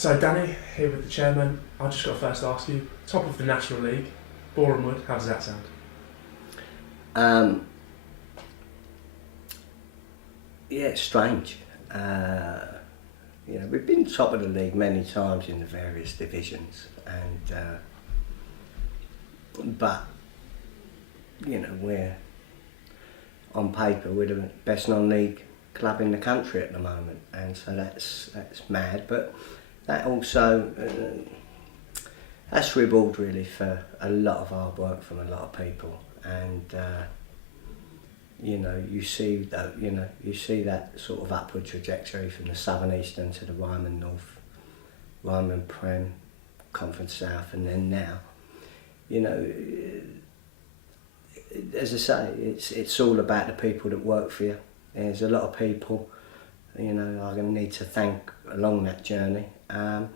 So Danny, here with the chairman, I just got to first ask you, top of the National League, Boreham, how does that sound? Yeah, it's strange. We've been top of the league many times in the various divisions, and but we're on paper we're the best non-league club in the country at the moment, and so that's mad. But that also that's reward really for a lot of hard work from a lot of people, and you see that sort of upward trajectory from the Southern Eastern to the Ryman North, Ryman Prem, Conference South, and then now, as I say, it's all about the people that work for you. There's a lot of people, I'm going to need to thank along that journey, and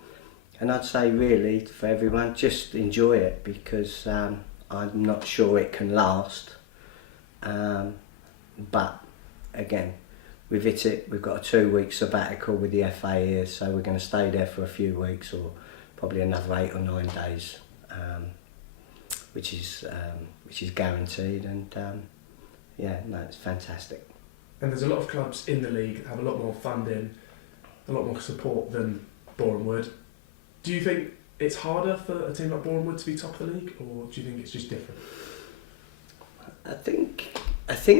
I'd say really for everyone, just enjoy it, because I'm not sure it can last. But again, we've hit it. We've got a 2-week sabbatical with the FA here, so we're going to stay there for a few weeks, or probably another 8 or 9 days, which is guaranteed. And it's fantastic. And there's a lot of clubs in the league that have a lot more funding, a lot more support than Boreham Wood. Do you think it's harder for a team like Boreham Wood to be top of the league, or do you think it's just different? I think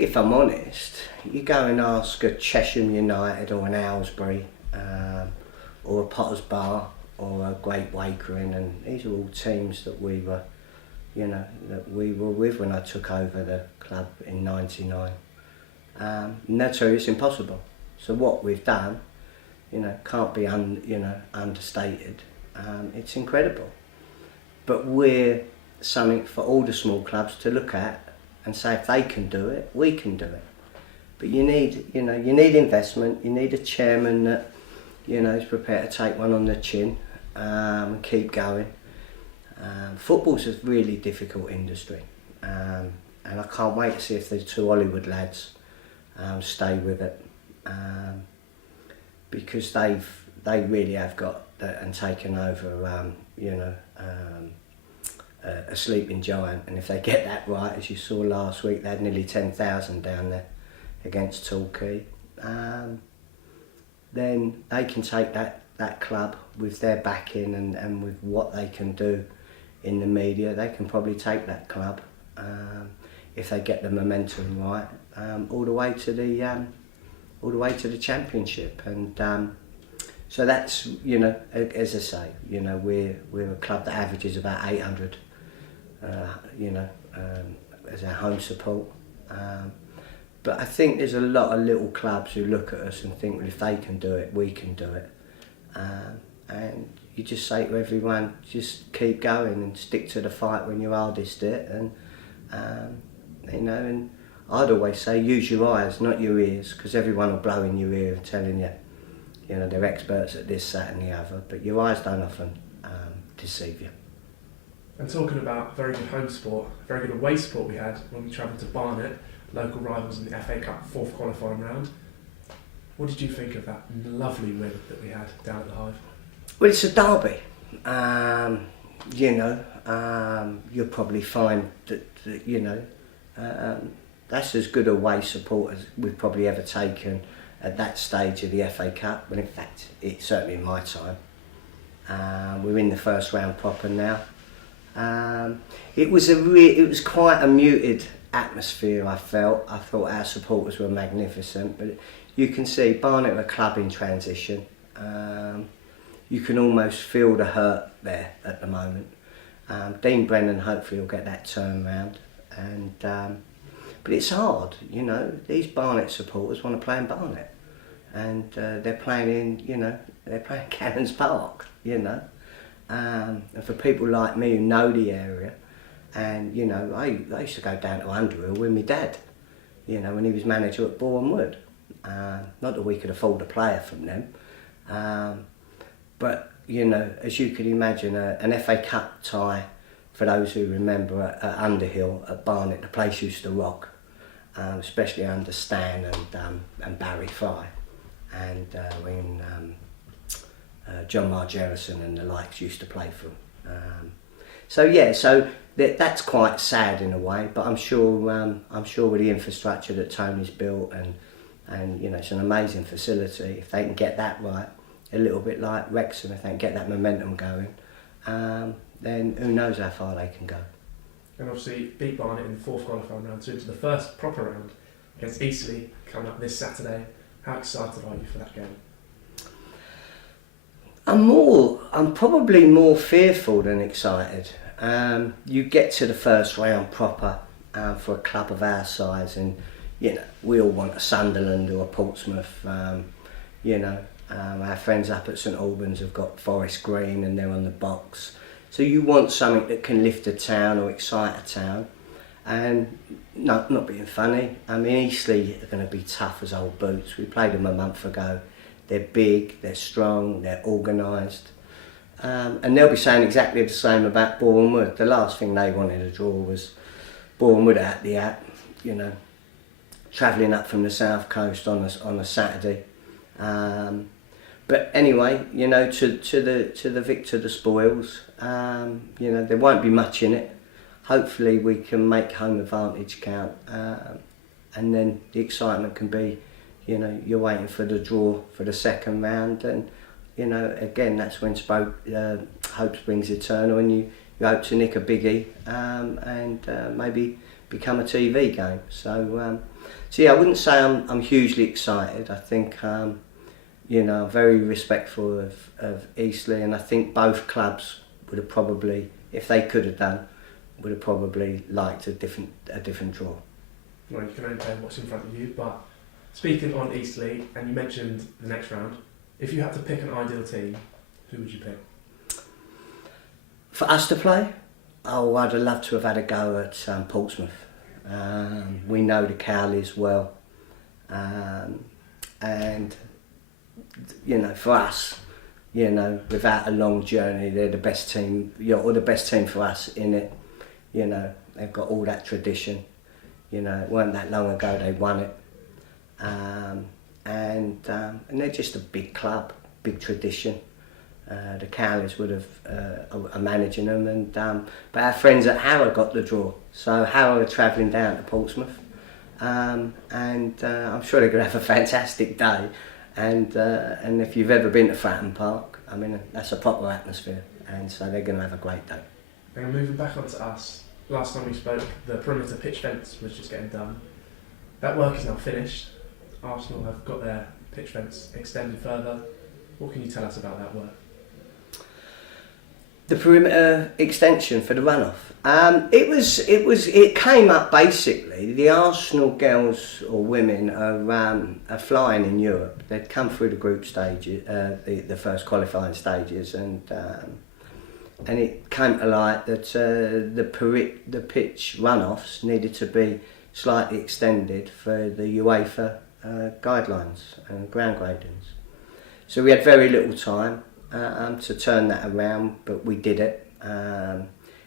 if I'm honest, you go and ask a Chesham United or an Aylesbury, or a Potters Bar or a Great Wakering, and these are all teams that we were with when I took over the club in '99. And they'll tell you it's impossible. So what we've done, can't be understated. It's incredible. But we're something for all the small clubs to look at and say, if they can do it, we can do it. But you need investment. You need a chairman that, is prepared to take one on the chin, and keep going. Football's a really difficult industry, and I can't wait to see if the 2 Hollywood lads stay with it, because they really have got and taken over, a sleeping giant. And if they get that right, as you saw last week, they had nearly 10,000 down there against Torquay, then they can take that club with their backing and with what they can do in the media. They can probably take that club, if they get the momentum right, all the way to the championship. And so that's, as I say, we're a club that averages about 800, as our home support. But I think there's a lot of little clubs who look at us and think, well, if they can do it, we can do it. And you just say to everyone, just keep going and stick to the fight when you're hardest it. And and I'd always say, use your eyes, not your ears, because everyone will blow in your ear and telling you, they're experts at this, that and the other, but your eyes don't often deceive you. And talking about very good home support, very good away support we had when we travelled to Barnet, local rivals in the FA Cup 4th qualifying round. What did you think of that lovely win that we had down at the Hive? Well, it's a derby. You'll probably find that that's as good away support as we've probably ever taken at that stage of the FA Cup. Well, in fact, it's certainly in my time. We're in the first round proper now. It was quite a muted atmosphere, I felt. I thought our supporters were magnificent, but you can see Barnet are a club in transition. You can almost feel the hurt there at the moment. Dean Brennan hopefully will get that turned round, and but it's hard, these Barnet supporters want to play in Barnet, and they're playing in Cannons Park, and for people like me who know the area, and I used to go down to Underhill with my dad, when he was manager at Boreham Wood. Not that we could afford a player from them, but as you can imagine, an FA Cup tie, for those who remember, at Underhill at Barnet, the place used to rock, especially under Stan and Barry Fry, and when John Margerison and the likes used to play for. So that's quite sad in a way, but I'm sure with the infrastructure that Tony's built and it's an amazing facility. If they can get that right, a little bit like Wrexham, if they can get that momentum going, then who knows how far they can go. And obviously beat Barnet in the fourth qualifying round, so into the first proper round against Eastleigh coming up this Saturday. How excited are you for that game? I'm probably more fearful than excited. You get to the first round proper for a club of our size, and we all want a Sunderland or a Portsmouth. Our friends up at St Albans have got Forest Green and they're on the box. So you want something that can lift a town or excite a town. And not being funny, I mean, Eastleigh are going to be tough as old boots. We played them a month ago. They're big, they're strong, they're organised. And they'll be saying exactly the same about Boreham. The last thing they wanted to draw was Boreham at the App, travelling up from the south coast on a Saturday. But anyway, to the victor the spoils. There won't be much in it. Hopefully we can make home advantage count, and then the excitement can be, you're waiting for the draw for the second round, and again that's when hope springs eternal, and you hope to nick a biggie and maybe become a TV game. So yeah, I wouldn't say I'm hugely excited. I think I'm very respectful of Eastleigh, and I think both clubs would have probably, if they could have done, would have probably liked a different draw. Well, you can only play what's in front of you, but speaking on Eastleigh, and you mentioned the next round, if you had to pick an ideal team, who would you pick? For us to play? Oh, I'd have loved to have had a go at Portsmouth. We know the Cowleys well, and for us, without a long journey, they're the best team, or the best team for us in it. They've got all that tradition. It weren't that long ago they won it, and they're just a big club, big tradition. The Cowleys would have are managing them, and but our friends at Harrow got the draw, so Harrow are travelling down to Portsmouth, and I'm sure they're going to have a fantastic day. And if you've ever been to Fratton Park, I mean, that's a proper atmosphere, and so they're going to have a great day. And moving back onto us, last time we spoke, the perimeter pitch fence was just getting done. That work is now finished. Arsenal have got their pitch fence extended further. What can you tell us about that work? The perimeter extension for the runoff. It came up basically. The Arsenal girls or women are flying in Europe. They'd come through the group stages, the first qualifying stages, and it came to light that the pitch runoffs needed to be slightly extended for the UEFA guidelines and ground gradings. So we had very little time to turn that around, but we did it.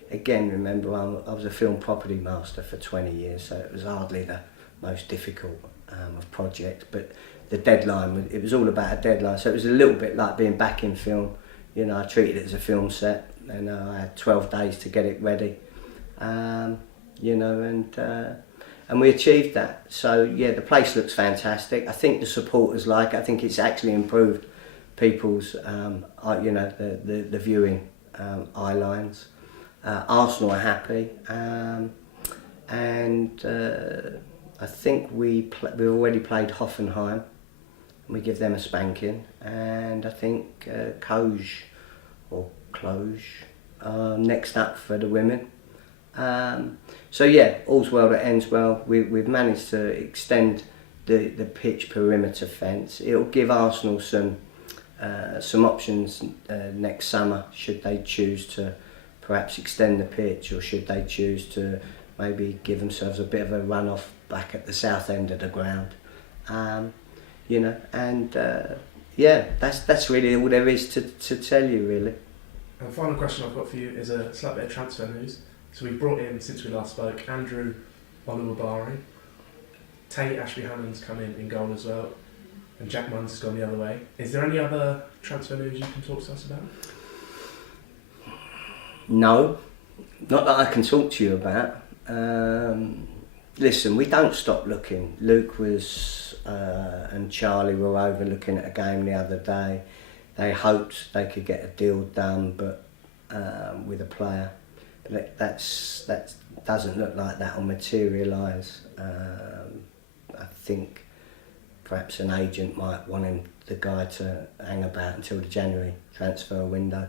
Again, remember, I was a film property master for 20 years, so it was hardly the most difficult of projects, but the deadline, it was all about a deadline, so it was a little bit like being back in film. I treated it as a film set, and I had 12 days to get it ready, and we achieved that. So yeah, the place looks fantastic. I think the supporters like it. I think it's actually improved people's, the viewing eye lines. Arsenal are happy, and I think we've already played Hoffenheim, and we give them a spanking, and I think Cloge next up for the women. So yeah, all's well that ends well. We've managed to extend the pitch perimeter fence. It'll give Arsenal some options next summer, should they choose to perhaps extend the pitch, or should they choose to maybe give themselves a bit of a run off back at the south end of the ground. That's really all there is to tell you, really. And the final question I've got for you is a slight bit of transfer news. So we've brought in, since we last spoke, Andrew Oluwabari. Tate Ashby-Hammond's come in goal as well. and Jack Munn's has gone the other way. Is there any other transfer news you can talk to us about? No, not that I can talk to you about. Listen, we don't stop looking. Luke was and Charlie were over looking at a game the other day. They hoped they could get a deal done, but with a player. But that doesn't look like that will materialise. I think perhaps an agent might want the guy to hang about until the January transfer window.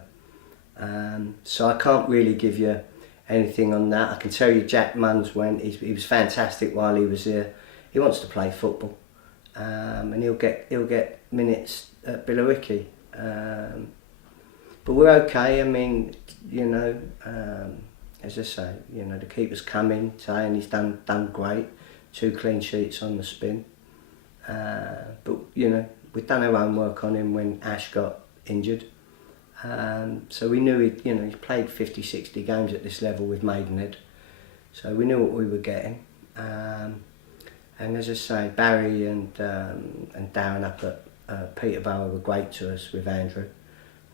So I can't really give you anything on that. I can tell you Jack Munn's went. He was fantastic while he was here. He wants to play football, and he'll get minutes at Billericay. But we're okay. I mean, as I say, the keeper's come in today and he's done great. 2 clean sheets on the spin. But we've done our own work on him when Ash got injured. So we knew he's played 50, 60 games at this level with Maidenhead. So we knew what we were getting. And as I say, Barry and Darren up at Peterborough were great to us with Andrew.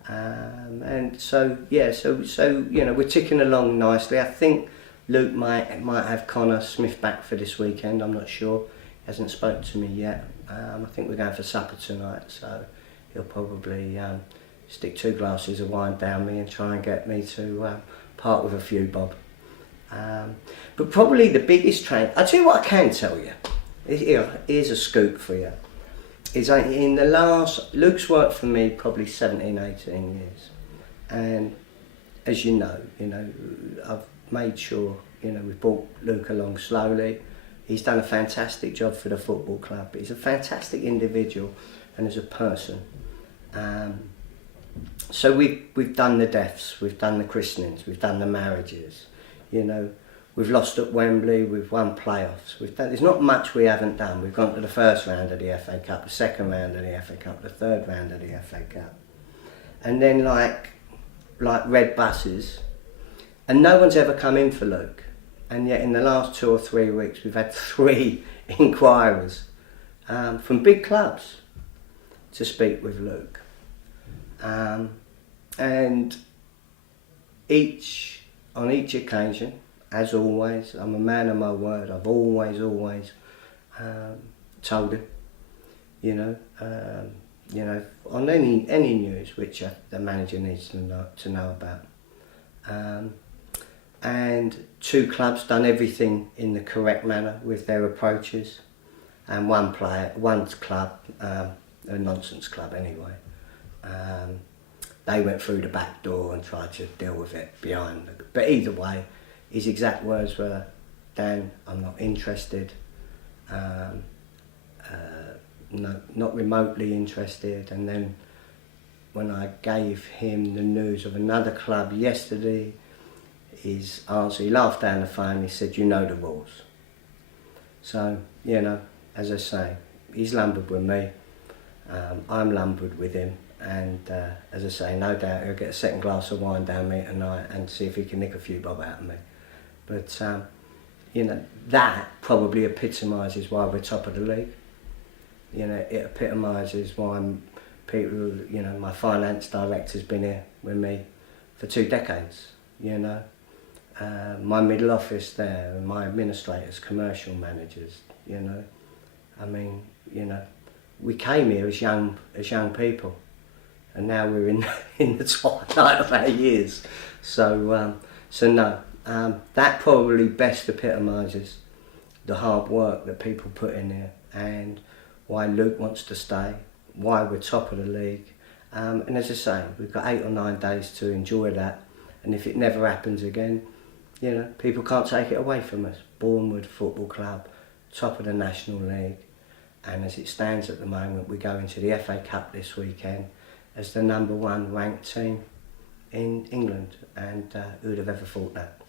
And so we're ticking along nicely. I think Luke might have Connor Smith back for this weekend. I'm not sure. He hasn't spoken to me yet. I think we're going for supper tonight, so he'll probably stick 2 glasses of wine down me and try and get me to part with a few bob. But probably the biggest trend, I'll tell you what I can tell you. Here's a scoop for you. Is in the last, Luke's worked for me probably 17, 18 years. And as you know, I've made sure, we've brought Luke along slowly. He's done a fantastic job for the football club. He's a fantastic individual and as a person. So we've done the deaths, we've done the christenings, we've done the marriages. We've lost at Wembley, we've won playoffs. There's not much we haven't done. We've gone to the first round of the FA Cup, the second round of the FA Cup, the third round of the FA Cup. And then like red buses, and no one's ever come in for Luke. And yet in the last 2 or 3 weeks we've had 3 inquiries from big clubs to speak with Luke. And on each occasion, as always, I'm a man of my word. I've always told him, on any news which the manager needs to know about. And 2 clubs done everything in the correct manner with their approaches, and one club, a nonsense club anyway. They went through the back door and tried to deal with it behind. But either way, his exact words were, "Dan, I'm not interested. Not remotely interested." And then when I gave him the news of another club yesterday, his answer, he laughed down the phone. He said, "You know the rules." So as I say, he's lumbered with me. I'm lumbered with him. And as I say, no doubt he'll get a second glass of wine down me tonight and see if he can nick a few bob out of me. But that probably epitomises why we're top of the league. It epitomises why people, my finance director's been here with me for 2 decades. My middle office there, and my administrators, commercial managers. We came here as young people. And now we're in the twilight of our years. So no, that probably best epitomises the hard work that people put in here and why Luke wants to stay, why we're top of the league. And as I say, we've got 8 or 9 days to enjoy that. And if it never happens again, people can't take it away from us. Bournemouth Football Club, top of the National League. And as it stands at the moment, we go into the FA Cup this weekend as the #1 ranked team in England, and who'd have ever thought that?